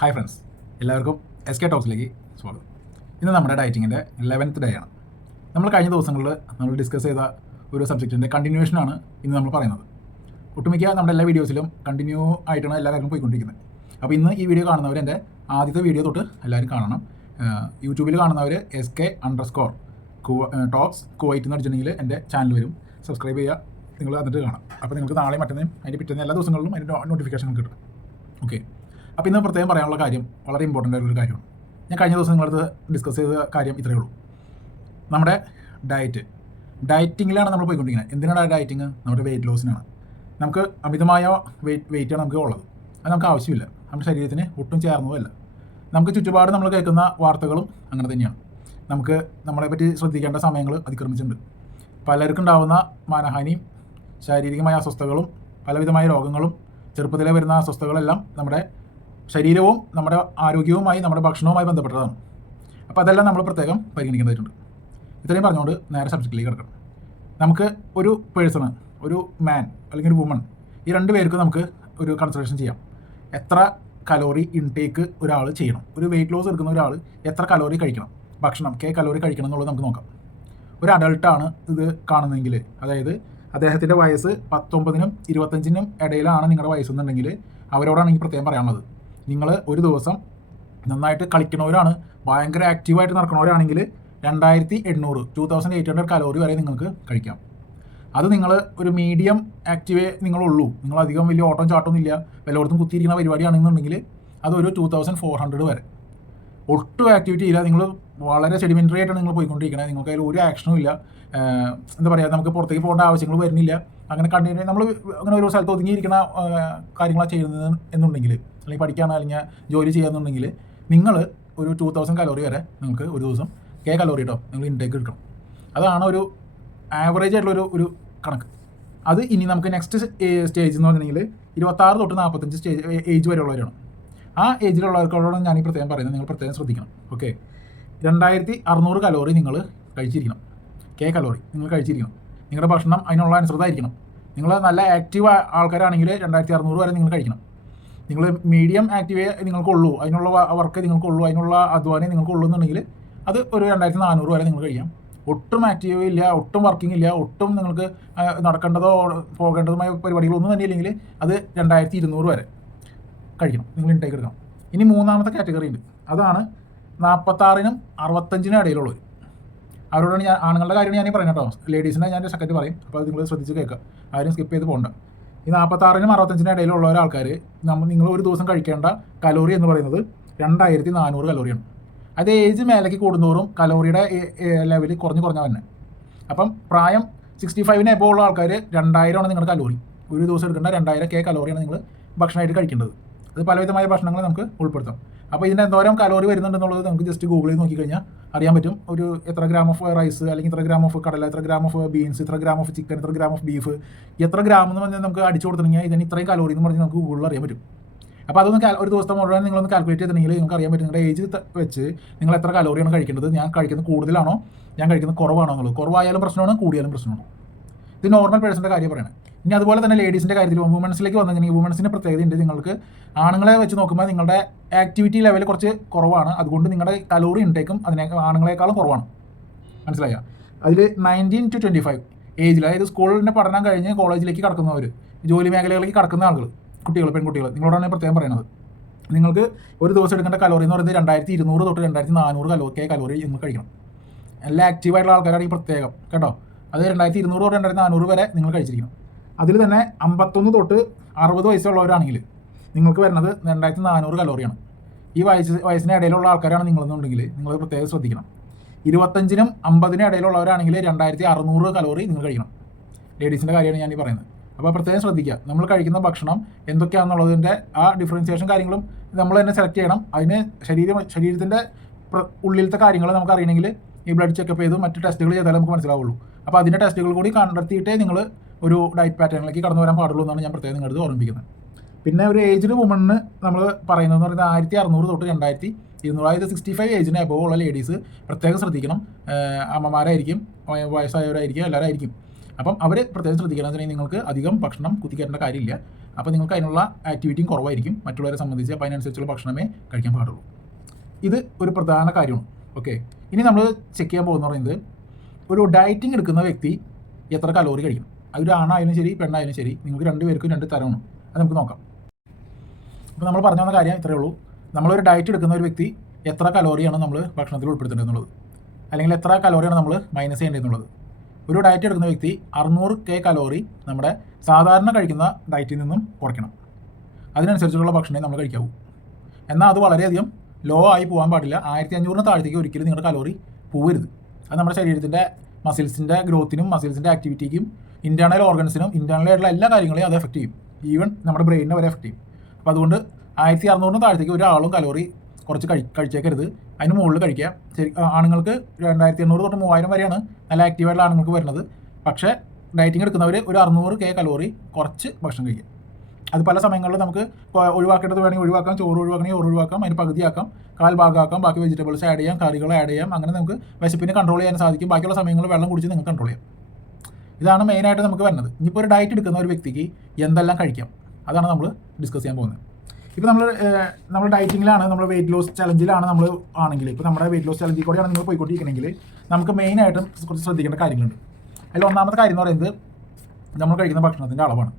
Hi friends, എല്ലാവർക്കും SK ടോക്സിലേക്ക് സ്വാഗതം. ഇന്ന് നമ്മുടെ ഡയറ്റിങ്ങിൻ്റെ 11th ഡേ ആണ്. നമ്മൾ കഴിഞ്ഞ ദിവസങ്ങളിൽ നമ്മൾ ഡിസ്കസ് ചെയ്ത ഒരു സബ്ജക്റ്റിൻ്റെ കണ്ടിന്യൂഷനാണ് ഇന്ന് നമ്മൾ പറയുന്നത്. ഒട്ടുമിക്ക നമ്മുടെ എല്ലാ വീഡിയോസിലും കണ്ടിന്യൂ ആയിട്ടാണ് എല്ലാ കാര്യങ്ങളും പോയിക്കൊണ്ടിരിക്കുന്നത്. അപ്പോൾ ഇന്ന് ഈ വീഡിയോ കാണുന്നവർ എൻ്റെ ആദ്യത്തെ വീഡിയോ തൊട്ട് എല്ലാവരും കാണണം. യൂട്യൂബിൽ കാണുന്നവർ SK_ടോക്സ് കുവൈറ്റ് എന്ന് അടിച്ചിട്ടുണ്ടെങ്കിൽ എൻ്റെ ചാനൽ വരും. സബ്സ്ക്രൈബ് ചെയ്യുക, നിങ്ങൾ എന്നിട്ട് കാണാം. അപ്പോൾ നിങ്ങൾക്ക് നാളെ മറ്റന്നേയും അതിൻ്റെ പിറ്റേന്ന് എല്ലാ ദിവസങ്ങളിലും അതിൻ്റെ നോട്ടിഫിക്കേഷൻ കിട്ടും. ഓക്കെ, അപ്പോൾ ഇന്ന് പ്രത്യേകം പറയാനുള്ള കാര്യം വളരെ ഇമ്പോർട്ടൻ്റ് ആയിട്ടുള്ള കാര്യമാണ്. ഞാൻ കഴിഞ്ഞ ദിവസം നിങ്ങളടുത്ത് ഡിസ്കസ് ചെയ്ത കാര്യം ഇത്രയേ ഉള്ളൂ. നമ്മുടെ ഡയറ്റിങ്ങിലാണ് നമ്മൾ പോയിക്കൊണ്ടിരിക്കുന്നത്. എന്തിനാണ് ഡയറ്റിങ്? നമ്മുടെ വെയിറ്റ് ലോസിനാണ്. നമുക്ക് അമിതമായ വെയിറ്റാണ് നമുക്ക് ഉള്ളത്. അത് നമുക്ക് ആവശ്യമില്ല. നമ്മുടെ ശരീരത്തിന് ഒട്ടും ചേർന്നതല്ല. നമുക്ക് ചുറ്റുപാട് നമ്മൾ കേൾക്കുന്ന വാർത്തകളും അങ്ങനെ തന്നെയാണ്. നമുക്ക് നമ്മളെപ്പറ്റി ശ്രദ്ധിക്കേണ്ട സമയങ്ങൾ അതിക്രമിച്ചിട്ടുണ്ട്. പലർക്കും ഉണ്ടാകുന്ന മാനഹാനിയും ശാരീരികമായ അസ്വസ്ഥതകളും പലവിധമായ രോഗങ്ങളും ചെറുപ്പത്തിലെ വരുന്ന അസ്വസ്ഥതകളെല്ലാം നമ്മുടെ ശരീരവും നമ്മുടെ ആരോഗ്യവുമായി നമ്മുടെ ഭക്ഷണവുമായി ബന്ധപ്പെട്ടതാണ്. അപ്പോൾ അതെല്ലാം നമ്മൾ പ്രത്യേകം പരിഗണിക്കേണ്ടതായിട്ടുണ്ട്. ഇത്രയും പറഞ്ഞുകൊണ്ട് നേരെ സബ്ജക്റ്റിലേക്ക് കിടക്കണം. നമുക്ക് ഒരു പേഴ്സണ്, ഒരു മാൻ അല്ലെങ്കിൽ ഒരു വുമൺ, ഈ രണ്ട് പേർക്ക് നമുക്ക് ഒരു കൺസിഡറേഷൻ ചെയ്യാം. എത്ര കലോറി ഇൻടേക്ക് ഒരാൾ ചെയ്യണം, ഒരു വെയിറ്റ് ലോസ് എടുക്കുന്ന ഒരാൾ എത്ര കലോറി കഴിക്കണം, ഭക്ഷണം കലോറി കഴിക്കണം എന്നുള്ളത് നമുക്ക് നോക്കാം. ഒരു അഡൾട്ടാണ് ഇത് കാണുന്നതെങ്കിൽ, അതായത് അദ്ദേഹത്തിൻ്റെ വയസ്സ് 19-നും 25-നും ഇടയിലാണ് നിങ്ങളുടെ വയസ്സെന്നുണ്ടെങ്കിൽ അവരോടാണ് എനിക്ക് പ്രത്യേകം പറയാനുള്ളത്. നിങ്ങൾ ഒരു ദിവസം നന്നായിട്ട് കളിക്കണവരാണ്, ഭയങ്കര ആക്റ്റീവായിട്ട് നടക്കുന്നവരാണെങ്കിൽ 2800 കലോറി വരെ നിങ്ങൾക്ക് കഴിക്കാം. അത് നിങ്ങൾ ഒരു മീഡിയം ആക്റ്റീവേ നിങ്ങളുള്ളൂ, നിങ്ങളധികം വലിയ ഓട്ടം ചാട്ടമൊന്നുമില്ല, വല്ലയിടത്തും കുത്തിയിരിക്കുന്ന പരിപാടിയാണെന്നുണ്ടെങ്കിൽ അതൊരു 2400 വരെ. ഒട്ടും ആക്ടിവിറ്റി ഇല്ല, നിങ്ങൾ വളരെ സെഡിമെൻ്ററി ആയിട്ടാണ് നിങ്ങൾ പോയിക്കൊണ്ടിരിക്കുന്നത്, നിങ്ങൾക്ക് അതിൽ ഒരു ആക്ഷനും ഇല്ല. എന്താ പറയുക, നമുക്ക് പുറത്തേക്ക് പോകേണ്ട ആവശ്യങ്ങൾ വരുന്നില്ല. അങ്ങനെ കണ്ടിന്യൂ നമ്മൾ അങ്ങനെ ഒരു സ്ഥലത്ത് ഒതുങ്ങിയിരിക്കുന്ന കാര്യങ്ങളാണ് ചെയ്യുന്നത് എന്നുണ്ടെങ്കിൽ, അല്ലെങ്കിൽ പഠിക്കുകയാണ് അല്ലെങ്കിൽ ജോലി ചെയ്യാന്നുണ്ടെങ്കിൽ നിങ്ങൾ ഒരു 2000 കലോറി വരെ നിങ്ങൾക്ക് ഒരു ദിവസം കലോറി കേട്ടോ നിങ്ങൾ ഇൻടേക്ക് എടുക്കണം. അതാണ് ഒരു ആവറേജ് ആയിട്ടുള്ള ഒരു കണക്ക്. അത് ഇനി നമുക്ക് നെക്സ്റ്റ് സ്റ്റേജ് എന്ന് പറഞ്ഞിട്ടുണ്ടെങ്കിൽ 26 തൊട്ട് 45 ഏജ് വരെയുള്ളവരാണ്. ആ ഏജിലുള്ളവർക്കോടാണ് ഞാൻ ഈ പ്രത്യേകം പറയുന്നത്, നിങ്ങൾ പ്രത്യേകം ശ്രദ്ധിക്കണം. ഓക്കെ, 2600 കലോറി നിങ്ങൾ കഴിച്ചിരിക്കണം, കലോറി നിങ്ങൾ കഴിച്ചിരിക്കണം. നിങ്ങളുടെ ഭക്ഷണം അതിനുള്ള അനുസൃതമായിരിക്കണം. നിങ്ങൾ നല്ല ആക്റ്റീവ് ആൾക്കാരാണെങ്കിൽ 2600 വരെ നിങ്ങൾ കഴിക്കണം. നിങ്ങൾ മീഡിയം ആക്റ്റീവേ നിങ്ങൾക്കുള്ളൂ, അതിനുള്ള വർക്ക് നിങ്ങൾക്കുള്ളൂ, അതിനുള്ള അധ്വാനം നിങ്ങൾക്കുള്ളൂ എന്നുണ്ടെങ്കിൽ അത് ഒരു 2400 വരെ നിങ്ങൾ കഴിയാം. ഒട്ടും ആക്റ്റീവ് ഇല്ല, ഒട്ടും വർക്കിംഗ് ഇല്ല, ഒട്ടും നിങ്ങൾക്ക് നടക്കേണ്ടതോ പോകേണ്ടതുമായ പരിപാടികളൊന്നും തന്നെ ഇല്ലെങ്കിൽ അത് 2200 വരെ കഴിക്കണം, നിങ്ങൾ ഇൻടേക്ക് എടുക്കണം. ഇനി മൂന്നാമത്തെ കാറ്റഗറി ഉണ്ട്, അതാണ് 46-നും 65-നും ഇടയിലുള്ളവർ. അവരോടാണ് ഞാൻ, ആണുങ്ങളുടെ കാര്യമാണ് ഞാൻ പറയുന്നത് കേട്ടോ. ലേഡീസിനെ ഞാൻ സെക്കൻഡ് പറയും, അപ്പോൾ അത് നിങ്ങൾ ശ്രദ്ധിച്ച് കേൾക്കുക, ആരും സ്കിപ്പ് ചെയ്ത് പോകണ്ട. ഈ 46-നും 65-നും ഇടയിലുള്ള ആൾക്കാർ നിങ്ങൾ ഒരു ദിവസം കഴിക്കേണ്ട കലോറി എന്ന് പറയുന്നത് 2400 കലോറിയാണ്. അത് ഏജ് മേലേക്ക് കൂടുന്തോറും കലോറിയുടെ ലെവൽ കുറഞ്ഞ തന്നെ. അപ്പം പ്രായം 65-ന് എബോവ് ഉള്ള ആൾക്കാർ 2000 നിങ്ങളുടെ കലോറി. ഒരു ദിവസം എടുക്കേണ്ട 2000 കലോറിയാണ് നിങ്ങൾ ഭക്ഷണമായിട്ട് കഴിക്കേണ്ടത്. അത് പലവിധമായ ഭക്ഷണങ്ങൾ നമുക്ക് ഉൾപ്പെടുത്താം. അപ്പോൾ ഇതിൻ്റെ എന്തോരം കലോറി വരുന്നുണ്ടെന്നുള്ളത് നമുക്ക് ജസ്റ്റ് ഗൂഗിൾ ചെയ്ത് നോക്കിക്കഴിഞ്ഞാൽ അറിയാൻ പറ്റും. ഒരു എത്ര ഗ്രാം ഓഫ് റൈസ്, അല്ലെങ്കിൽ ഇത്ര ഗ്രാം ഓഫ് കടല, എത്ര ഗ്രാം ഓഫ് ബീൻസ്, ഇത്ര ഗ്രാം ഓഫ് ചിക്കൻ, ഇത്ര ഗ്രാം ഓഫ് ബീഫ്, എത്ര ഗ്രാം എന്ന് പറഞ്ഞാൽ നമുക്ക് അടിച്ചു കൊടുത്തിട്ടുണ്ടെങ്കിൽ ഇതിന് ഇത്രയും കലോറി എന്ന് പറഞ്ഞാൽ നമുക്ക് ഗൂഗിളിൽ അറിയാൻ പറ്റും. അപ്പോൾ അതൊന്ന് ഒരു ദിവസത്തെ മുഴുവൻ നിങ്ങളൊന്ന് കാൽക്കുലേറ്റ് ചെയ്തിട്ടുണ്ടെങ്കിൽ നിങ്ങൾക്ക് അറിയാൻ പറ്റും നിങ്ങളുടെ ഏജ് വെച്ച് നിങ്ങൾ എത്ര കലോറിയാണ് കഴിക്കേണ്ടത്, ഞാൻ കഴിക്കുന്നത് കൂടുതലാണോ, ഞാൻ കഴിക്കുന്നത് കുറവാണോ എന്നുള്ളത്. കുറവായാലും പ്രശ്നമാണ്, കൂടിയാലും പ്രശ്നമാണ്. ഇത് നോർമൽ പേഴ്സൻ്റെ കാര്യം പറയണം. ഇനി അതുപോലെ തന്നെ ലേഡീസിൻ്റെ കാര്യത്തിൽ വുമൻസിലേക്ക് വന്നു കഴിഞ്ഞാൽ വുമൻസിൻ്റെ പ്രത്യേകത ഉണ്ട്. നിങ്ങൾക്ക് ആണുങ്ങളെ വെച്ച് നോക്കുമ്പോൾ നിങ്ങളുടെ ആക്ടിവിറ്റി ലെവൽ കുറച്ച് കുറവാണ്, അതുകൊണ്ട് നിങ്ങളുടെ കലോറി ഇൻടേക്കും ആണുങ്ങളെക്കാളും കുറവാണ്. മനസ്സിലായോ? അതിൽ 19 to 25 ഏജിൽ, അതായത് സ്കൂളിൻ്റെ പഠനം കഴിഞ്ഞ് കോളേജിലേക്ക് കടക്കുന്നവർ, ജോലി മേഖലകളിലേക്ക് കടക്കുന്ന ആളുകൾ, കുട്ടികൾ, പെൺകുട്ടികൾ, നിങ്ങളോടാണ് പ്രത്യേകം പറയുന്നത്. നിങ്ങൾക്ക് ഒരു ദിവസം എടുക്കേണ്ട കലോറി എന്ന് പറയുന്നത് 2200 തൊട്ട് 2400 കലോറി നിങ്ങൾ കഴിക്കണം. നല്ല ആക്റ്റീവായിട്ടുള്ള ആൾക്കാരാണെങ്കിൽ പ്രത്യേകം കേട്ടോ. അത് 2200 തൊട്ട് 2400 വരെ നിങ്ങൾ കഴിച്ചിരിക്കണം. അതിൽ തന്നെ 51 തൊട്ട് 60 വയസ്സുള്ളവരാണെങ്കിൽ നിങ്ങൾക്ക് വരുന്നത് 2400 കലോറിയാണ്. ഈ വയസ്സിന് ഇടയിലുള്ള ആൾക്കാരാണ് നിങ്ങളെന്നുണ്ടെങ്കിൽ നിങ്ങൾ പ്രത്യേകം ശ്രദ്ധിക്കണം. 25-നും 50-നും ഇടയിലുള്ളവരാണെങ്കിൽ 2600 കലോറി നിങ്ങൾ കഴിക്കണം. ലേഡീസിൻ്റെ കാര്യമാണ് ഞാൻ ഈ പറയുന്നത്. അപ്പോൾ പ്രത്യേകം ശ്രദ്ധിക്കുക, നമ്മൾ കഴിക്കുന്ന ഭക്ഷണം എന്തൊക്കെയാണെന്നുള്ളതിൻ്റെ ആ ഡിഫറൻസിയേഷൻ കാര്യങ്ങളും നമ്മൾ തന്നെ സെലക്ട് ചെയ്യണം. അതിന് ശരീരത്തിൻ്റെ ഉള്ളിലത്തെ കാര്യങ്ങൾ നമുക്ക് അറിയണമെങ്കിൽ ഈ ബ്ലഡ് ചെക്കപ്പ് ചെയ്തും മറ്റ് ടെസ്റ്റുകൾ ചെയ്താലേ നമുക്ക് മനസ്സിലാവുള്ളൂ. അപ്പോൾ അതിൻ്റെ ടെസ്റ്റുകൾ കൂടി കണ്ടെത്തിയിട്ടേ നിങ്ങൾ ഒരു ഡയറ്റ് പാറ്റേണിലേക്ക് കടന്നു വരാൻ പാടുള്ളൂ എന്നാണ് ഞാൻ പ്രത്യേകം നിങ്ങളത് ഓർമ്മിപ്പിക്കുന്നത്. പിന്നെ ഒരു ഏജ്ഡ് വുമണിന് നമ്മൾ പറയുന്നതെന്ന് പറയുന്നത് 1600 തൊട്ട് 2200, അതായത് 65 ഏജിന് എബോവ് ഉള്ള ലേഡീസ് പ്രത്യേകം ശ്രദ്ധിക്കണം. അമ്മമാരായിരിക്കും, വയസ്സായവരായിരിക്കും, എല്ലാവരായിരിക്കും. അപ്പം അവർ പ്രത്യേകം ശ്രദ്ധിക്കണം എന്ന് വെച്ചാൽ നിങ്ങൾക്ക് അധികം ഭക്ഷണം കുത്തിക്കേണ്ട കാര്യമില്ല. അപ്പോൾ നിങ്ങൾക്ക് അതിനുള്ള ആക്ടിവിറ്റിയും കുറവായിരിക്കും മറ്റുള്ളവരെ സംബന്ധിച്ച്. അപ്പോൾ അതിനനുസരിച്ചുള്ള ഭക്ഷണമേ കഴിക്കാൻ പാടുള്ളൂ. ഇത് ഒരു പ്രധാന കാര്യമാണ്. ഓക്കെ, ഇനി നമ്മൾ ചെക്ക് ചെയ്യാൻ പോകുന്ന പറയുന്നത് ഒരു ഡയറ്റിംഗ് എടുക്കുന്ന വ്യക്തി എത്ര കലോറി കഴിക്കണം. അതൊരു ആണായാലും ശരി പെണ്ണായാലും ശരി, നിങ്ങൾക്ക് രണ്ടുപേർക്കും രണ്ട് തരമാണ്. അത് നമുക്ക് നോക്കാം. അപ്പോൾ നമ്മൾ പറഞ്ഞു വന്ന കാര്യം ഇത്രയേ ഉള്ളൂ. നമ്മളൊരു ഡയറ്റ് എടുക്കുന്ന ഒരു വ്യക്തി എത്ര കലോറിയാണ് നമ്മൾ ഭക്ഷണത്തിൽ ഉൾപ്പെടുത്തേണ്ടതെന്നുള്ളത്, അല്ലെങ്കിൽ എത്ര കലോറിയാണ് നമ്മൾ മൈനസ് ചെയ്യേണ്ടതെന്നുള്ളത്. ഒരു ഡയറ്റ് എടുക്കുന്ന വ്യക്തി 600K കലോറി നമ്മുടെ സാധാരണ കഴിക്കുന്ന ഡയറ്റിൽ നിന്നും കുറയ്ക്കണം. അതിനനുസരിച്ചുള്ള ഭക്ഷണമേ നമ്മൾ കഴിക്കാവൂ. എന്നാൽ അത് വളരെയധികം ലോ ആയി പോകാൻ പാടില്ല. 1500 താഴത്തേക്ക് ഒരിക്കലും നിങ്ങളുടെ കലോറി പോകരുത്. അത് നമ്മുടെ ശരീരത്തിൻ്റെ മസിൽസിൻ്റെ ഗ്രോത്തിനും മസിൽസിൻ്റെ ആക്ടിവിറ്റിക്കും ഇൻറ്റേർണൽ ഓർഗൻസിനും ഇൻറ്റേർണലായിട്ടുള്ള എല്ലാ കാര്യങ്ങളെയും അത് എഫക്റ്റ് ചെയ്യും. ഈവൻ നമ്മുടെ ബ്രെയിനിനെ വരെ എഫക്റ്റ് ചെയ്യും. അപ്പോൾ അതുകൊണ്ട് 1600 താഴത്തേക്ക് ഒരാളും കലോറി കുറച്ച് കഴിച്ചേക്കരുത്. അതിന് മുകളിൽ കഴിക്കുക. ശരി, ആണുങ്ങൾക്ക് 2800 തൊട്ട് 3000 വരെയാണ് നല്ല ആക്റ്റീവായിട്ടുള്ള ആണുങ്ങൾക്ക് വരുന്നത്. പക്ഷേ ഡയറ്റിംഗ് എടുക്കുന്നവർ ഒരു 600K കലോറി കുറച്ച് ഭക്ഷണം കഴിക്കുക. അത് പല സമയങ്ങളിൽ നമുക്ക് ഒഴിവാക്കേണ്ടത് വേണമെങ്കിൽ ഒഴിവാക്കാം, ചോറ് ഒഴിവാക്കണമെങ്കിൽ ചോറ് ഒഴിവാക്കാം, അതിന് പകുതിയാക്കാം, കാൽ ഭാഗമാക്കാം, ബാക്കി വെജിറ്റബിൾസ് ആഡ് ചെയ്യാം, കറികൾ ആഡ് ചെയ്യാം. അങ്ങനെ നമുക്ക് വിശപ്പിനെ കൺട്രോൾ ചെയ്യാൻ സാധിക്കും. ബാക്കിയുള്ള സമയങ്ങളിൽ വെള്ളം കുടിച്ച് നിങ്ങൾക്ക് കൺട്രോൾ ചെയ്യാം. ഇതാണ് മെയിനായിട്ട് നമുക്ക് വരുന്നത്. ഇനിയിപ്പോൾ ഒരു ഡയറ്റ് എടുക്കുന്ന ഒരു വ്യക്തിക്ക് എന്തെല്ലാം കഴിക്കാം, അതാണ് നമ്മൾ ഡിസ്കസ് ചെയ്യാൻ പോകുന്നത്. ഇപ്പോൾ നമ്മൾ ഡയറ്റിങ്ങിലാണ്, നമ്മൾ വെയിറ്റ് ലോസ് ചലഞ്ചിലാണ് നമ്മൾ ആണെങ്കിൽ, ഇപ്പോൾ നമ്മുടെ വെയിറ്റ് ലോസ് ചലഞ്ചിൽ കൂടെയാണ് നിങ്ങൾ പോയിക്കൊണ്ടിരിക്കണമെങ്കിൽ നമുക്ക് മെയിനായിട്ടും കുറച്ച് ശ്രദ്ധിക്കേണ്ട കാര്യങ്ങളുണ്ട്. അതിൽ ഒന്നാമത്തെ കാര്യം എന്ന് പറയുന്നത് നമ്മൾ കഴിക്കുന്ന ഭക്ഷണത്തിൻ്റെ അളവാണ്.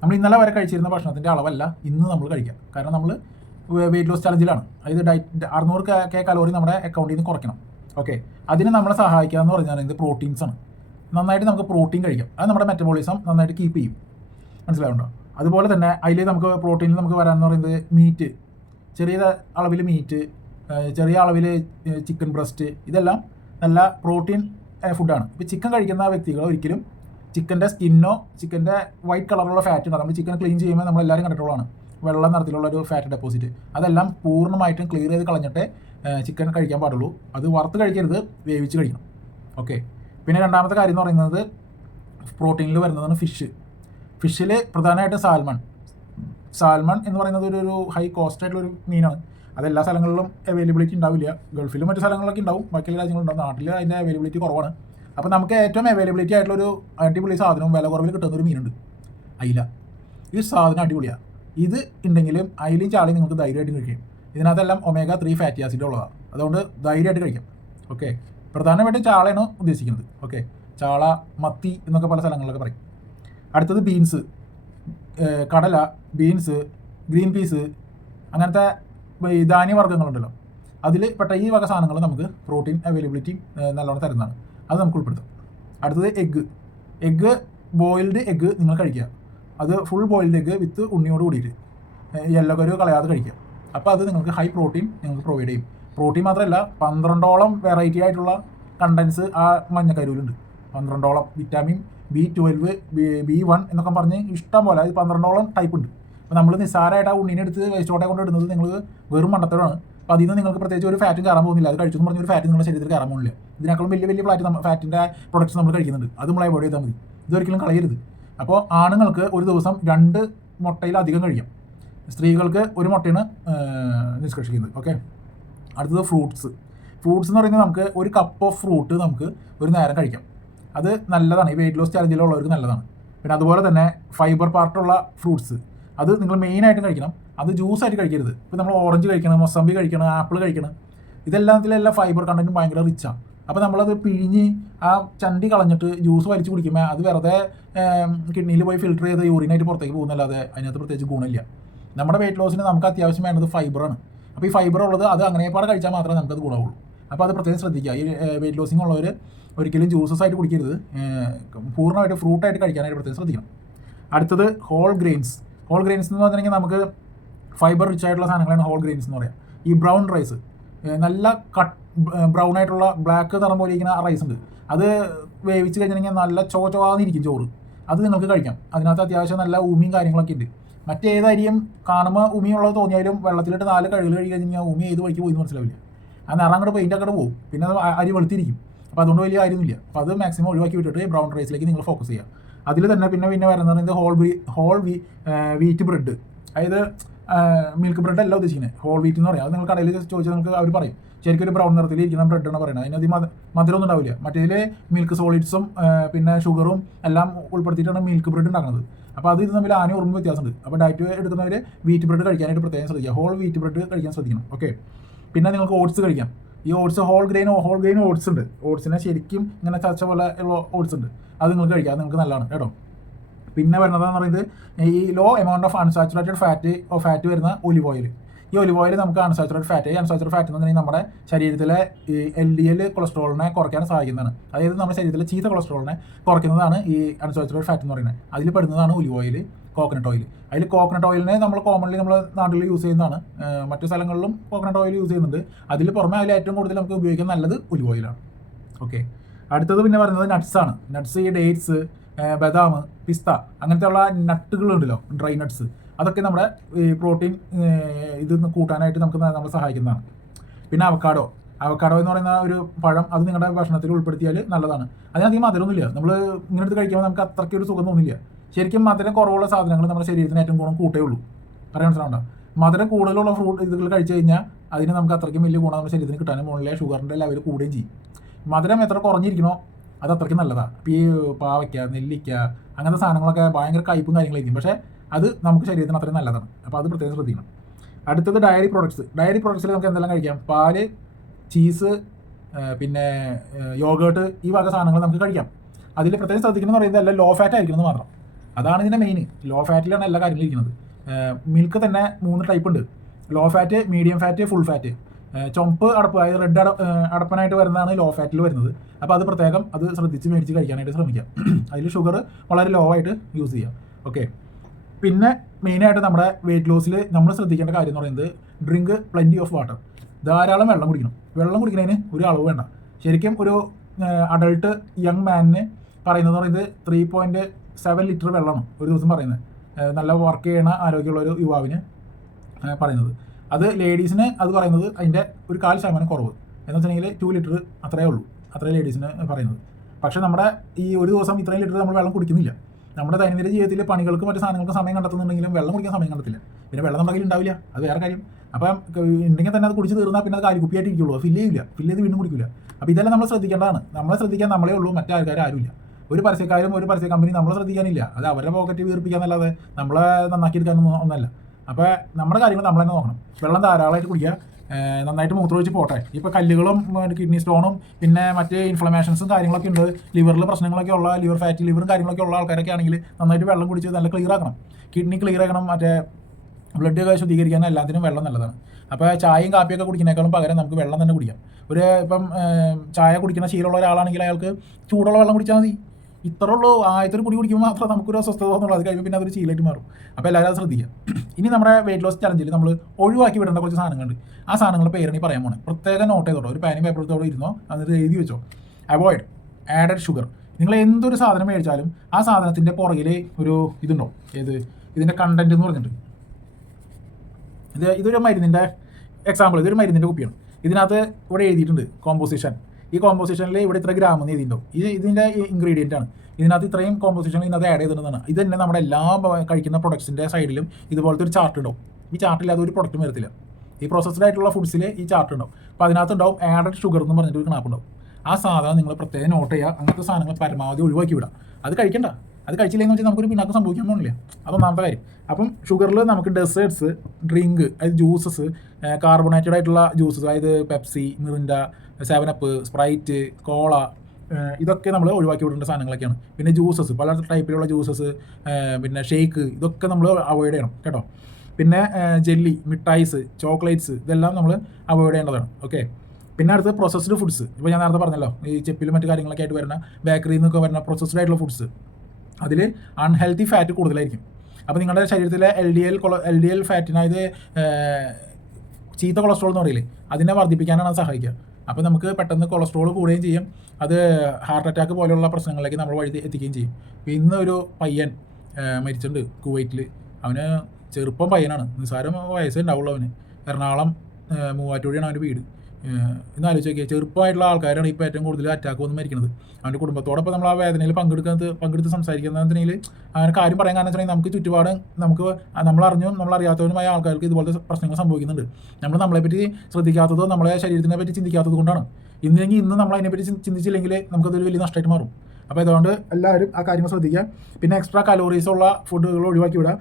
നമ്മൾ ഇന്നലെ വരെ കഴിച്ചിരുന്ന ഭക്ഷണത്തിൻ്റെ അളവല്ല ഇന്ന് നമ്മൾ കഴിക്കുക. കാരണം നമ്മൾ വെയിറ്റ് ലോസ് ചലഞ്ചിലാണ്. അതായത് 600K കലോറി നമ്മുടെ അക്കൗണ്ടിൽ നിന്ന് കുറയ്ക്കണം. ഓക്കെ, അതിന് നമ്മളെ സഹായിക്കുക എന്ന് പറഞ്ഞാൽ ഇത് പ്രോട്ടീൻസാണ്. നന്നായിട്ട് നമുക്ക് പ്രോട്ടീൻ കഴിക്കാം. അത് നമ്മുടെ മെറ്റബോളിസം നന്നായിട്ട് കീപ്പ് ചെയ്യും. മനസ്സിലാവുണ്ടോ? അതുപോലെ തന്നെ അതിൽ നമുക്ക് പ്രോട്ടീനിൽ നമുക്ക് വരാമെന്ന് പറയുന്നത് മീറ്റ്, ചെറിയ അളവിൽ മീറ്റ്, ചെറിയ അളവിൽ ചിക്കൻ ബ്രസ്റ്റ്, ഇതെല്ലാം നല്ല പ്രോട്ടീൻ ഫുഡാണ്. ഇപ്പോൾ ചിക്കൻ കഴിക്കുന്ന വ്യക്തികൾ ഒരിക്കലും ചിക്കൻ്റെ സ്കിന്നോ ചിക്കൻ്റെ വൈറ്റ് കളറുള്ള ഫാറ്റ് ഉണ്ടാകും. നമ്മൾ ചിക്കൻ ക്ലീൻ ചെയ്യുമ്പോൾ നമ്മളെല്ലാവരും കണ്ടിട്ടുള്ളതാണ് വെള്ള നിറത്തിലുള്ള ഒരു ഫാറ്റ് ഡെപ്പോസിറ്റ്. അതെല്ലാം പൂർണ്ണമായിട്ടും ക്ലിയർ ചെയ്ത് കളഞ്ഞിട്ടേ ചിക്കൻ കഴിക്കാൻ പാടുള്ളൂ. അത് വറുത്ത് കഴിക്കരുത്, വേവിച്ച് കഴിക്കണം. ഓക്കെ, പിന്നെ രണ്ടാമത്തെ കാര്യം എന്ന് പറയുന്നത് പ്രോട്ടീനിൽ വരുന്നതാണ് ഫിഷിൽ പ്രധാനമായിട്ടും സാൽമൺ എന്ന് പറയുന്നത് ഒരു ഹൈ കോസ്റ്റ് ആയിട്ടുള്ളൊരു മീനാണ്. അതെല്ലാ സ്ഥലങ്ങളിലും അവൈലബിലിറ്റി ഉണ്ടാവില്ല. ഗൾഫിലും മറ്റു സ്ഥലങ്ങളിലൊക്കെ ഉണ്ടാവും, ബാക്കിയുള്ള രാജ്യങ്ങളുണ്ടാവും. നാട്ടിൽ അതിൻ്റെ അവൈലബിലിറ്റി കുറവാണ്. അപ്പോൾ നമുക്ക് ഏറ്റവും അവൈലബിലിറ്റി ആയിട്ടുള്ളൊരു അടിപൊളി സാധനവും വില കുറവിൽ കിട്ടുന്നൊരു മീനുണ്ട്, അയില. ഈ സാധനം അടിപൊളിയാണ്. ഇത് ഉണ്ടെങ്കിലും അയിലയും ചാളയും നിങ്ങൾക്ക് ധൈര്യമായിട്ട് കഴിക്കാം. ഇതിനകത്തെല്ലാം omega-3 ഫാറ്റി ആസിഡ് ഉള്ളതാണ്. അതുകൊണ്ട് ധൈര്യമായിട്ട് കഴിക്കാം. ഓക്കെ, പ്രധാനമായിട്ടും ചാളയാണ് ഉദ്ദേശിക്കുന്നത്. ഓക്കെ, ചാള, മത്തി എന്നൊക്കെ പല സ്ഥലങ്ങളിലൊക്കെ പറയും. അടുത്തത് ബീൻസ്, കടല, ബീൻസ്, ഗ്രീൻ പീസ്, അങ്ങനത്തെ ധാന്യവർഗ്ഗങ്ങളുണ്ടല്ലോ, അതിൽ പെട്ട ഈ വക സാധനങ്ങൾ നമുക്ക് പ്രോട്ടീൻ അവൈലബിലിറ്റി നല്ലോണം തരുന്നതാണ്. അത് നമുക്ക് ഉൾപ്പെടുത്താം. അടുത്തത് എഗ്ഗ്, ബോയിൽഡ് എഗ്ഗ് നിങ്ങൾ കഴിക്കുക. അത് ഫുൾ ബോയിൽഡ് എഗ്ഗ് വിത്ത് ഉണ്ണിയോട് കൂടിയിട്ട് യെല്ലോ കരു കളയാതെ കഴിക്കുക. അപ്പോൾ അത് നിങ്ങൾക്ക് ഹൈ പ്രോട്ടീൻ നിങ്ങൾക്ക് പ്രൊവൈഡ് ചെയ്യും. പ്രോട്ടീൻ മാത്രമല്ല 12ഓളം വെറൈറ്റി ആയിട്ടുള്ള കണ്ടൻസ് ആ മഞ്ഞക്കരുവിലുണ്ട്. 12ഓളം വിറ്റാമിൻ B12, B1 എന്നൊക്കെ പറഞ്ഞ് ഇഷ്ടം പോലെ, അത് 12ഓളം ടൈപ്പ് ഉണ്ട്. അപ്പോൾ നമ്മൾ നിസ്സാരമായിട്ട് ആ ഉണ്ണിനെ എടുത്ത് വേസ്റ്റോട്ടെ കൊണ്ട് ഇടുന്നത് നിങ്ങൾ വെറും മണ്ടത്തരമാണ്. അപ്പോൾ അതിൽ നിന്ന് നിങ്ങൾക്ക് പ്രത്യേകിച്ച് ഒരു ഫാറ്റും കയറാൻ പോകുന്നില്ല. അത് കഴിച്ചെന്ന് പറഞ്ഞൊരു ഫാറ്റ് നിങ്ങളുടെ ശരീരത്തിൽ കയറാൻ പോകുന്നില്ല. ഇതിനേക്കാളും വലിയ ഫാറ്റിൻ്റെ പ്രൊഡക്ട്സ് നമ്മൾ കഴിക്കുന്നുണ്ട്. അത് നമ്മൾ അവോയ്ഡ് ചെയ്താൽ മതി. ഇതൊരിക്കലും കളയരുത്. അപ്പോൾ ആണുങ്ങൾക്ക് ഒരു ദിവസം 2 മുട്ടയിലധികം കഴിക്കാം. സ്ത്രീകൾക്ക് 1 മുട്ടയാണ് നിഷ്കർഷിക്കുന്നത്. ഓക്കെ, അടുത്തത് ഫ്രൂട്ട്സ് എന്ന് പറയുന്നത് നമുക്ക് ഒരു കപ്പ് ഓഫ് ഫ്രൂട്ട് നമുക്ക് ഒരു നേരം കഴിക്കാം. അത് നല്ലതാണ്. ഈ വെയിറ്റ് ലോസ് ചലഞ്ചിലുള്ളവർക്ക് നല്ലതാണ്. പിന്നെ അതുപോലെ തന്നെ ഫൈബർ പാർട്ടുള്ള ഫ്രൂട്ട്സ് അത് നിങ്ങൾ മെയിനായിട്ടും കഴിക്കണം. അത് ജ്യൂസായിട്ട് കഴിക്കരുത്. ഇപ്പോൾ നമ്മൾ ഓറഞ്ച് കഴിക്കണം, മൊസമ്പി കഴിക്കണം, ആപ്പിൾ കഴിക്കണം, ഇതെല്ലാത്തിലെല്ലാം ഫൈബർ കണ്ടൻറ്റും ഭയങ്കര റിച്ചാണ്. അപ്പോൾ നമ്മളത് പിഴിഞ്ഞ് ആ ചണ്ടി കളഞ്ഞിട്ട് ജ്യൂസ് വലിച്ച് കുടിക്കുമ്പോൾ അത് വെറുതെ കിഡ്നിയിൽ പോയി ഫിൽറ്റർ ചെയ്ത് യൂറിനായിട്ട് പുറത്തേക്ക് പോകുന്നല്ലാതെ അതിനകത്ത് പ്രത്യേകിച്ച് ഗുണമില്ല. നമ്മുടെ വെയിറ്റ് ലോസിന് നമുക്ക് അത്യാവശ്യം വേണ്ടത് ഫൈബറാണ്. അപ്പോൾ ഈ ഫൈബർ ഉള്ളത് അത് അങ്ങനെപ്പാട് കഴിച്ചാൽ മാത്രമേ നമുക്കത് ഗുണമുള്ളൂ. അപ്പോൾ അത് പ്രത്യേകം ശ്രദ്ധിക്കുക. ഈ വെയിറ്റ് ലോസിങ് ഉള്ളവർ ഒരിക്കലും ജ്യൂസസ് ആയിട്ട് കുടിക്കരുത്. പൂർണ്ണമായിട്ട് ഫ്രൂട്ടായിട്ട് കഴിക്കാനായിട്ട് പ്രത്യേകം ശ്രദ്ധിക്കണം. അടുത്തത് ഹോൾ ഗ്രെയിൻസ് എന്ന് പറഞ്ഞിട്ടുണ്ടെങ്കിൽ നമുക്ക് ഫൈബർ റിച്ച് ആയിട്ടുള്ള സാധനങ്ങളാണ് ഹോൾ ഗ്രെയിൻസ് എന്ന് പറയാം. ഈ ബ്രൗൺ റൈസ്, നല്ല ബ്രൗൺ ആയിട്ടുള്ള ബ്ലാക്ക് നിറം പോലെ ഇരിക്കുന്ന റൈസ് ഉണ്ട്. അത് വേവിച്ച് കഴിഞ്ഞിട്ടുണ്ടെങ്കിൽ നല്ല ചോവാന്നിരിക്കും ചോറ്. അത് നിങ്ങൾക്ക് കഴിക്കാം. അതിനകത്ത് അത്യാവശ്യം നല്ല ഉമിയും കാര്യങ്ങളൊക്കെ ഉണ്ട്. മറ്റേത് അരിയും കാണുമ്പോൾ ഉമിയുള്ളത് തോന്നിയാലും വെള്ളത്തിലിട്ട് 4 കഴുകൽ കഴുകി കഴിഞ്ഞാൽ ഉമി ഏത് വഴിക്ക് പോയി എന്ന് മനസ്സിലാവില്ല. ആ നിറം അങ്ങോട്ട് പെയിൻ്റ് അങ്ങോട്ട് പോകും. പിന്നെ അരി വെളുത്തിരിക്കും. അപ്പോൾ അതുകൊണ്ട് വലിയ കാര്യമൊന്നുമില്ല. അപ്പോൾ അത് മാക്സിമം ഒഴിവാക്കി വിട്ടിട്ട് ബ്രൗൺ റൈസിലേക്ക് നിങ്ങൾ ഫോക്കസ് ചെയ്യുക. അതിൽ തന്നെ പിന്നെ വരുന്നത് ഹോൾ വീറ്റ് ബ്രെഡ്. അതായത് മിൽക്ക് ബ്രെഡ് അല്ല ഉദ്ദേശിക്കുന്നത്, ഹോൾ വീറ്റ് എന്ന് പറയാം. അത് നിങ്ങൾ കടയിൽ ചോദിച്ചാൽ നിങ്ങൾക്ക് അവർ പറയും ശരിക്കും ഒരു ബ്രൗൺ നിറത്തിൽ ഇരിക്കുന്ന ബ്രെഡാണ് പറയുന്നത്. അതിനകത്ത് മധുരമൊന്നും ഉണ്ടാവില്ല. മറ്റേതിൽ മിൽക്ക് സോളിഡ്സും പിന്നെ ഷുഗറും എല്ലാം ഉൾപ്പെടുത്തിയിട്ടാണ് മിൽക്ക് ബ്രെഡ് ഉണ്ടാക്കുന്നത്. അപ്പോൾ അത് ഇത് തമ്മിൽ ആന ഉറുമ്പ് വ്യത്യാസമുണ്ട്. അപ്പോൾ ഡയറ്റ് എടുക്കുന്നവർ വീറ്റ് ബ്രെഡ് കഴിക്കാനായിട്ട് പ്രത്യേകം ശ്രദ്ധിക്കുക. ഹോൾ വീറ്റ് ബ്രെഡ് കഴിക്കാൻ ശ്രദ്ധിക്കണം. ഓക്കെ. പിന്നെ നിങ്ങൾക്ക് ഓട്സ് കഴിക്കാം. ഈ ഓട്സ് ഹോൾ ഗ്രെയിൻ ഓട്സ് ഉണ്ട്. ഓട്സിനെ ശരിക്കും ഇങ്ങനെ ചർച്ച പോലെ ഉള്ള ഓട്സ് ഉണ്ട്. അത് നിങ്ങൾക്ക് കഴിക്കാം, നിങ്ങൾക്ക് നല്ലതാണ് കേട്ടോ. പിന്നെ വരുന്നതെന്ന് പറയുന്നത് ഈ low amount of unsaturated fat വരുന്ന ഒലിവ് ഓയിൽ. ഈ ഒലിവ് ഓയിൽ നമുക്ക് അൺസാച്ചുറേറ്റഡ് ഫാറ്റ് എന്ന് പറഞ്ഞാൽ നമ്മുടെ ശരീരത്തിലെ ഈ LDL കൊളസ്ട്രോളിനെ കുറയ്ക്കാൻ സഹായിക്കുന്നതാണ്. അതായത് നമ്മുടെ ശരീരത്തിലെ ചീത്ത കൊളസ്ട്രോളിനെ കുറയ്ക്കുന്നതാണ് ഈ അൺസാച്ചുറേറ്റഡ് ഫാറ്റ് എന്ന് പറയുന്നത്. അതിൽ പെടുന്നതാണ് ഒലിവ് ഓയിൽ, കോക്കനട്ട് ഓയിൽ. അതിൽ കോക്കനട്ട് ഓയിലിനെ നമ്മൾ കോമൺലി നമ്മൾ നാട്ടിൽ യൂസ് ചെയ്യുന്നതാണ്. മറ്റു സ്ഥലങ്ങളിലും കോക്കനട്ട് ഓയിൽ യൂസ് ചെയ്യുന്നുണ്ട്. അതിൽ പുറമെ അതിൽ ഏറ്റവും കൂടുതൽ നമുക്ക് ഉപയോഗിക്കാൻ നല്ലത് ഒലിവ് ഓയിലാണ്. ഓക്കെ. അടുത്തത് പിന്നെ പറയുന്നത് നട്ട്സാണ്. നട്ട്സ് ഈ ഡേറ്റ്സ്, ബദാം, പിസ്ത അങ്ങനത്തെ ഉള്ള നട്ടുകളുണ്ടല്ലോ, ഡ്രൈ നട്ട്സ്, അതൊക്കെ നമ്മുടെ ഈ പ്രോട്ടീൻ ഇത് കൂട്ടാനായിട്ട് നമ്മളെ സഹായിക്കുന്നതാണ്. പിന്നെ അവക്കാഡോ എന്ന് പറയുന്ന ഒരു പഴം, അത് നിങ്ങളുടെ ഭക്ഷണത്തിൽ ഉൾപ്പെടുത്തിയാൽ നല്ലതാണ്. അതിനധികം മധുരമൊന്നുമില്ല. നമ്മൾ ഇങ്ങനെ എടുത്ത് കഴിക്കുമ്പോൾ നമുക്ക് അത്രയ്ക്ക് ഒരു സുഖം തോന്നില്ല. ശരിക്കും മധുരം കുറവുള്ള സാധനങ്ങൾ നമ്മുടെ ശരീരത്തിന് ഏറ്റവും ഗുണം കൂട്ടേ ഉള്ളൂ. പറയാൻ മനസ്സിലാവണ്ട. മധുരം കൂടുതലുള്ള ഇതുകൾ കഴിച്ചു കഴിഞ്ഞാൽ അതിന് നമുക്ക് അത്രയ്ക്കും വലിയ ഗുണം നമ്മുടെ ശരീരത്തിന് കിട്ടാനും മുകളിലെ ഷുഗറിൻ്റെ ലെവൽ കൂടുകയും ചെയ്യും. മധുരം എത്ര കുറഞ്ഞിരിക്കണോ അത് അത്രയ്ക്കും നല്ലതാണ്. ഇപ്പോൾ ഈ പാവയ്ക്ക, നെല്ലിക്ക അങ്ങനത്തെ സാധനങ്ങളൊക്കെ ഭയങ്കര കയ്പും കാര്യങ്ങളായിരിക്കും. പക്ഷേ അത് നമുക്ക് ശരീരത്തിന് അത്രയും നല്ലതാണ്. അപ്പോൾ അത് പ്രത്യേകം ശ്രദ്ധിക്കണം. അടുത്തത് ഡയറി പ്രോഡക്ട്സിൽ നമുക്ക് എന്തെല്ലാം കഴിക്കാം? പാല്, ചീസ്, പിന്നെ യോഗേർട്ട്, ഈ വക സാധനങ്ങൾ നമുക്ക് കഴിക്കാം. അതിൽ പ്രത്യേകം ശ്രദ്ധിക്കണം എന്ന് പറയുന്നത് എല്ലാം ലോ ഫാറ്റ് ആയിരിക്കണം മാത്രം. അതാണ് ഇതിൻ്റെ മെയിൻ. ലോ ഫാറ്റിലാണ് എല്ലാ കാര്യങ്ങളും ഇരിക്കുന്നത്. മിൽക്ക് തന്നെ 3 ടൈപ്പ് ഉണ്ട്: low fat, medium fat, full fat. ചുമപ്പ് അടപ്പ്, അതായത് റെഡ് അടപ്പനായിട്ട് വരുന്നതാണ് ലോ ഫാറ്റിൽ വരുന്നത്. അപ്പോൾ അത് പ്രത്യേകം അത് ശ്രദ്ധിച്ച് മേടിച്ച് കഴിക്കാനായിട്ട് ശ്രമിക്കാം. അതിൽ ഷുഗർ വളരെ ലോ ആയിട്ട് യൂസ് ചെയ്യാം. ഓക്കെ. പിന്നെ മെയിനായിട്ട് നമ്മുടെ വെയിറ്റ് ലോസിൽ നമ്മൾ ശ്രദ്ധിക്കേണ്ട കാര്യം എന്ന് പറയുന്നത് ഡ്രിങ്ക് പ്ലെൻറ്റി ഓഫ് വാട്ടർ. ധാരാളം വെള്ളം കുടിക്കണം. വെള്ളം കുടിക്കുന്നതിന് ഒരു അളവ് വേണ്ട. ശരിക്കും ഒരു അഡൾട്ട് യങ് മാനിന് പറയുന്നത് പറയുന്നത് 3.7 ലിറ്റർ വെള്ളമാണ് ഒരു ദിവസം പറയുന്നത്. നല്ല വർക്ക് ചെയ്യണ ആരോഗ്യമുള്ള ഒരു യുവാവിന് പറയുന്നത്. അത് ലേഡീസിന് അത് പറയുന്നത് അതിൻ്റെ ഒരു 0.25% കുറവ് എന്ന് വെച്ചിട്ടുണ്ടെങ്കിൽ 2 ലിറ്റർ അത്രയേ ഉള്ളൂ. അത്രയും ലേഡീസിന് പറയുന്നത്. പക്ഷേ നമ്മുടെ ഈ ഒരു ദിവസം ഇത്രയും ലിറ്റർ നമ്മൾ വെള്ളം കുടിക്കുന്നില്ല. നമ്മുടെ ദൈനംദിന ജീവിതത്തിൽ പണികൾക്ക് മറ്റു സാധനങ്ങൾക്ക് സമയം കണ്ടെത്തുന്നുണ്ടെങ്കിലും വെള്ളം കുടിക്കാൻ സമയം കണ്ടെത്തില്ല. പിന്നെ വെള്ളം നമ്മുടെ കയ്യിൽ ഉണ്ടാവില്ല, അത് വേറെ കാര്യം. അപ്പം ഉണ്ടെങ്കിൽ തന്നെ അത് കുടിച്ച് തീർന്നാൽ പിന്നെ അത് കാലിക്കുപ്പിയായിട്ട് ഇരിക്കുള്ളൂ, ഫില്ല് ചെയ്ത് വീണ്ടും കുടിക്കില്ല. അപ്പോൾ ഇതെല്ലാം നമ്മൾ ശ്രദ്ധിക്കേണ്ടതാണ്. നമ്മളെ ശ്രദ്ധിക്കാൻ നമ്മളേ ഉള്ളൂ, മറ്റാൾക്കാർ ആരുമില്ല. ഒരു പരസ്യ കമ്പനി നമ്മളെ ശ്രദ്ധിക്കാനില്ല. അത് അവരുടെ പോക്കറ്റ് വീർപ്പിക്കാന്നല്ലാതെ നമ്മളെ നന്നാക്കിയെടുക്കാനൊന്നും ഒന്നല്ല. അപ്പോൾ നമ്മുടെ കാര്യങ്ങൾ നമ്മൾ തന്നെ നോക്കണം. വെള്ളം ധാരാളമായിട്ട് കുടിക്കുക, നന്നായിട്ട് മൂത്രമൊഴിച്ച് പോട്ടെ. ഇപ്പോൾ കല്ലുകളും കിഡ്നി സ്റ്റോണും പിന്നെ മറ്റ് ഇൻഫ്ലമേഷൻസും കാര്യങ്ങളൊക്കെ ഉണ്ട്, ലിവറിൽ പ്രശ്നങ്ങളൊക്കെ ഉള്ള ലിവർ ഫാറ്റി ലിവറും കാര്യങ്ങളൊക്കെ ഉള്ള ആൾക്കാരൊക്കെ ആണെങ്കിൽ നന്നായിട്ട് വെള്ളം കുടിച്ച് നല്ല ക്ലിയർ ആക്കണം. കിഡ്നി ക്ലിയർ ആക്കണം, മറ്റേ ബ്ലഡ് ശുദ്ധീകരിക്കാൻ എല്ലാത്തിനും വെള്ളം നല്ലതാണ്. അപ്പോൾ ചായയും കാപ്പിയൊക്കെ കുടിക്കുന്നതിനേക്കാളും പകരം നമുക്ക് വെള്ളം തന്നെ കുടിക്കാം. ഇപ്പം ചായ കുടിക്കുന്ന ശീലമുള്ള ഒരാളാണെങ്കിൽ അയാൾക്ക് ചൂടുള്ള വെള്ളം കുടിച്ചാൽ മതി. ഇത്ര ഉള്ളൂ. ആദ്യത്തെ കുടി കുടിക്കുമ്പോൾ മാത്രം നമുക്കൊരു അസ്വസ്ഥത തോന്നുള്ളൂ. അത് കഴിയുമ്പോൾ പിന്നെ അതൊരു ശീലമായിട്ട് മാറും. അപ്പോൾ എല്ലാവരും അത് ശ്രദ്ധിക്കുക. ഇനി നമ്മുടെ വെയിറ്റ് ലോസ് ചലഞ്ചിൽ നമ്മൾ ഒഴിവാക്കി വിടേണ്ട കുറച്ച് സാധനങ്ങളുണ്ട്. ആ സാധനങ്ങളുടെ പേരാണ് പറയാൻ പോകുന്നത്. പ്രത്യേകം നോട്ട് ചെയ്തോട്ടോ, ഒരു പാനും പേപ്പറത്തോടെ ഇരുന്നോ, എന്നിട്ട് എഴുതി വെച്ചോ. Avoid added sugar. നിങ്ങൾ എന്തൊരു സാധനം മേടിച്ചാലും ആ സാധനത്തിൻ്റെ പുറകിൽ ഒരു ഇതുണ്ടോ, ഇതിൻ്റെ കണ്ടന്റ് എന്ന് പറഞ്ഞിട്ട്. ഇതൊരു മരുന്നിൻ്റെ എക്സാമ്പിൾ, ഇതൊരു മരുന്നിൻ്റെ കുപ്പിയാണ്. ഇതിനകത്ത് ഇവിടെ എഴുതിയിട്ടുണ്ട് കോമ്പോസിഷൻ. ഈ കോമ്പോസിഷനിൽ ഇവിടെ ഇത്ര ഗ്രാം എന്ന് എഴുതിയിട്ടുണ്ടോ. ഇതിൻ്റെ ഇൻഗ്രീഡിയൻ്റ് ആണ്. ഇതിനകത്ത് ഇത്രയും കോമ്പോസിഷൻ ഇതിനകത്ത് ആഡ് ചെയ്തിട്ടുണ്ടെന്നാണ്. ഇത് തന്നെ നമ്മുടെ എല്ലാ കഴിക്കുന്ന പ്രൊഡക്ട്സിൻ്റെ സൈഡിലും ഇതുപോലത്തെ ഒരു ചാർട്ട് ഉണ്ടാവും. ഈ ചാർട്ടില്ലാതെ ഒരു പ്രൊഡക്റ്റും വരത്തില്ല. ഈ പ്രോസസ്ഡ് ആയിട്ടുള്ള ഫുഡ്സിൽ ഈ ചാർട്ട് ഉണ്ടാവും. അപ്പോൾ അതിനകത്ത് ഉണ്ടാവും ആഡഡ് ഷുഗർ എന്ന് പറഞ്ഞിട്ട് ഒരു കണാപ്പ് ഉണ്ടാവും. ആ സാധനം നിങ്ങൾ പ്രത്യേകം നോട്ട് ചെയ്യുക. അങ്ങനത്തെ സാധനങ്ങൾ പരമാവധി ഒഴിവാക്കി വിടാം. അത് കഴിക്കണ്ട. അത് കഴിച്ചില്ലെന്ന് വെച്ചാൽ നമുക്കൊരു പിന്നാക്കം സംഭവിക്കാൻ പോകുന്നില്ല. അതൊന്നാമത്തെ കാര്യം. അപ്പം ഷുഗറിൽ നമുക്ക് ഡെസേർട്സ്, ഡ്രിങ്ക്, അതായത് ജ്യൂസസ്, കാർബണേറ്റഡ് ആയിട്ടുള്ള ജ്യൂസസ്, അതായത് പെപ്സി, മിറിൻഡ, 7up, സ്പ്രൈറ്റ്, കോള, ഇതൊക്കെ നമ്മൾ ഒഴിവാക്കി വിടേണ്ട സാധനങ്ങളൊക്കെയാണ്. പിന്നെ ജ്യൂസസ്, പല ടൈപ്പിലുള്ള ജ്യൂസസ്, പിന്നെ ഷേക്ക്, ഇതൊക്കെ നമ്മൾ അവോയ്ഡ് ചെയ്യണം കേട്ടോ. പിന്നെ ജെല്ലി, മിഠായിസ്, ചോക്ലേറ്റ്സ്, ഇതെല്ലാം നമ്മൾ അവോയ്ഡ് ചെയ്യേണ്ടതാണ്. ഓക്കെ. പിന്നെ അടുത്ത് പ്രോസസ്ഡ് ഫുഡ്സ്. ഇപ്പോൾ ഞാൻ നേരത്തെ പറഞ്ഞല്ലോ, ഈ ചെപ്പിലും മറ്റു കാര്യങ്ങളൊക്കെ ആയിട്ട് വരുന്ന ബേക്കറിയിൽ നിന്നൊക്കെ വരുന്ന പ്രോസസ്ഡ് ആയിട്ടുള്ള ഫുഡ്സ്, അതിൽ അൺഹെൽത്തി ഫാറ്റ് കൂടുതലായിരിക്കും. അപ്പോൾ നിങ്ങളുടെ ശരീരത്തിലെ LDL ഫാറ്റിന്, അതായത് ചീത്ത കൊളസ്ട്രോൾ എന്ന് പറയില്ലേ, അതിനെ വർദ്ധിപ്പിക്കാനാണ് സഹായിക്കുക. അപ്പോൾ നമുക്ക് പെട്ടെന്ന് കൊളസ്ട്രോൾ കൂടുകയും ചെയ്യും. അത് ഹാർട്ട് അറ്റാക്ക് പോലെയുള്ള പ്രശ്നങ്ങളിലേക്ക് നമ്മൾ വഴി എത്തിക്കുകയും ചെയ്യും. ഇപ്പോൾ ഇന്ന് ഒരു പയ്യൻ മരിച്ചിട്ടുണ്ട് കുവൈറ്റിൽ. അവന് ചെറുപ്പം പയ്യനാണ്, നിസ്സാരം വയസ്സേ ഉണ്ടാവുള്ളൂ അവന്. എറണാകുളം മൂവാറ്റുപുഴയാണ് അവൻ്റെ വീട്. ഇന്ന് ആലോചിച്ച് നോക്കിയാൽ ചെറുപ്പമായിട്ടുള്ള ആൾക്കാരാണ് ഇപ്പോൾ ഏറ്റവും കൂടുതൽ അറ്റാക്ക് വന്ന് മരിക്കുന്നത്. അവൻ്റെ കുടുംബത്തോടൊപ്പം നമ്മൾ ആ വേദനയിൽ പങ്കെടുത്ത് സംസാരിക്കുന്നതിൽ അങ്ങനെ കാര്യം പറയാൻ കാരണം വെച്ചിട്ടുണ്ടെങ്കിൽ നമുക്ക് ചുറ്റുപാട് നമുക്ക് നമ്മളറിഞ്ഞും നമ്മളറിയാത്തവരുമായ ആൾക്കാർക്ക് ഇതുപോലത്തെ പ്രശ്നങ്ങൾ സംഭവിക്കുന്നുണ്ട്. നമ്മളെപ്പറ്റി ശ്രദ്ധിക്കാത്തതോ നമ്മളെ ശരീരത്തിനെ പറ്റി ചിന്തിക്കാത്തത് കൊണ്ടാണ്. ഇന്ന് നമ്മൾ അതിനെപ്പറ്റി ചിന്തിച്ചില്ലെങ്കിൽ നമുക്കതൊരു വലിയ നഷ്ടമായിട്ട് മാറും. അപ്പോൾ അതുകൊണ്ട് എല്ലാവരും ആ കാര്യങ്ങൾ ശ്രദ്ധിക്കുക. പിന്നെ എക്സ്ട്രാ കലോറീസ് ഉള്ള ഫുഡുകൾ ഒഴിവാക്കി വിടുക.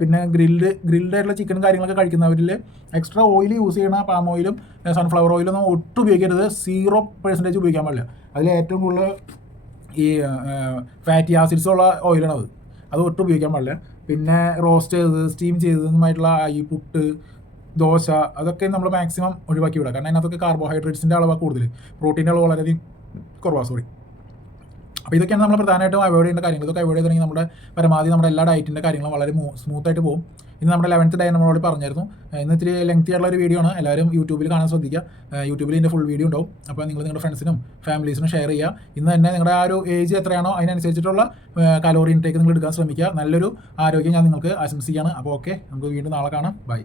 പിന്നെ ഗ്രിൽഡായിട്ടുള്ള ചിക്കനും കാര്യങ്ങളൊക്കെ കഴിക്കുന്നവരിൽ എക്സ്ട്രാ ഓയിൽ യൂസ് ചെയ്യണ പാം ഓയിലും സൺഫ്ലവർ ഓയിലൊന്നും ഒട്ടും ഉപയോഗിക്കരുത്. 0% ഉപയോഗിക്കാൻ പാടില്ല. അതിൽ ഏറ്റവും കൂടുതൽ ഈ ഫാറ്റി ആസിഡ്സ് ഉള്ള ഓയിലാണത്. അത് ഒട്ടും ഉപയോഗിക്കാൻ പാടില്ല. പിന്നെ റോസ്റ്റ് ചെയ്തത് സ്റ്റീം ചെയ്തതുമായിട്ടുള്ള ഈ പുട്ട് ദോശ അതൊക്കെ നമ്മൾ മാക്സിമം ഒഴിവാക്കി വിടുക. കാരണം അതിനകത്തൊക്കെ കാർബോഹൈഡ്രേറ്റ്സിൻ്റെ അളവ് കൂടുതൽ, പ്രോട്ടീൻ്റെ അളവ് വളരെയധികം കുറവാണ്. അപ്പോൾ ഇതൊക്കെയാണ് നമ്മൾ പ്രധാനമായിട്ടും അവോയ്ഡ് ചെയ്യേണ്ട കാര്യങ്ങൾ. ഇതൊക്കെ അവോയ്ഡ് ചെയ്തിട്ടുണ്ടെങ്കിൽ നമ്മുടെ പരമാവധി നമ്മുടെ എല്ലാ ഡയറ്റിൻ്റെ കാര്യങ്ങളും വളരെ സ്മൂത്തായിട്ട് പോകും. ഇന്ന് നമ്മുടെ 11th ഡേ നമ്മളോട് പറഞ്ഞായിരുന്നു. ഇന്ന് ഇത്തിരി ലെങ്തി ആയിട്ടുള്ള ഒരു വീഡിയോ ആണ്. എല്ലാവരും യൂട്യൂബിൽ കാണാൻ ശ്രദ്ധിക്കുക. യൂട്യൂബിൽ ഇതിൻ്റെ ഫുൾ വീഡിയോ ഉണ്ടാവും. അപ്പോൾ നിങ്ങൾ നിങ്ങളുടെ ഫ്രണ്ട്സിനും ഫാമിലീസിനും ഷെയർ ചെയ്യുക. ഇന്ന് തന്നെ നിങ്ങളുടെ ആ ഒരു ഏജ് എത്രയാണോ അതിനനുസരിച്ചിട്ടുള്ള കലോറി ഇൻടേക്ക് നിങ്ങൾ എടുക്കാൻ ശ്രമിക്കുക. നല്ലൊരു ആരോഗ്യം ഞാൻ നിങ്ങൾക്ക് ആശംസിക്കുകയാണ്. അപ്പോൾ ഓക്കെ, നമുക്ക് വീണ്ടും നാളെ കാണാം. ബൈ.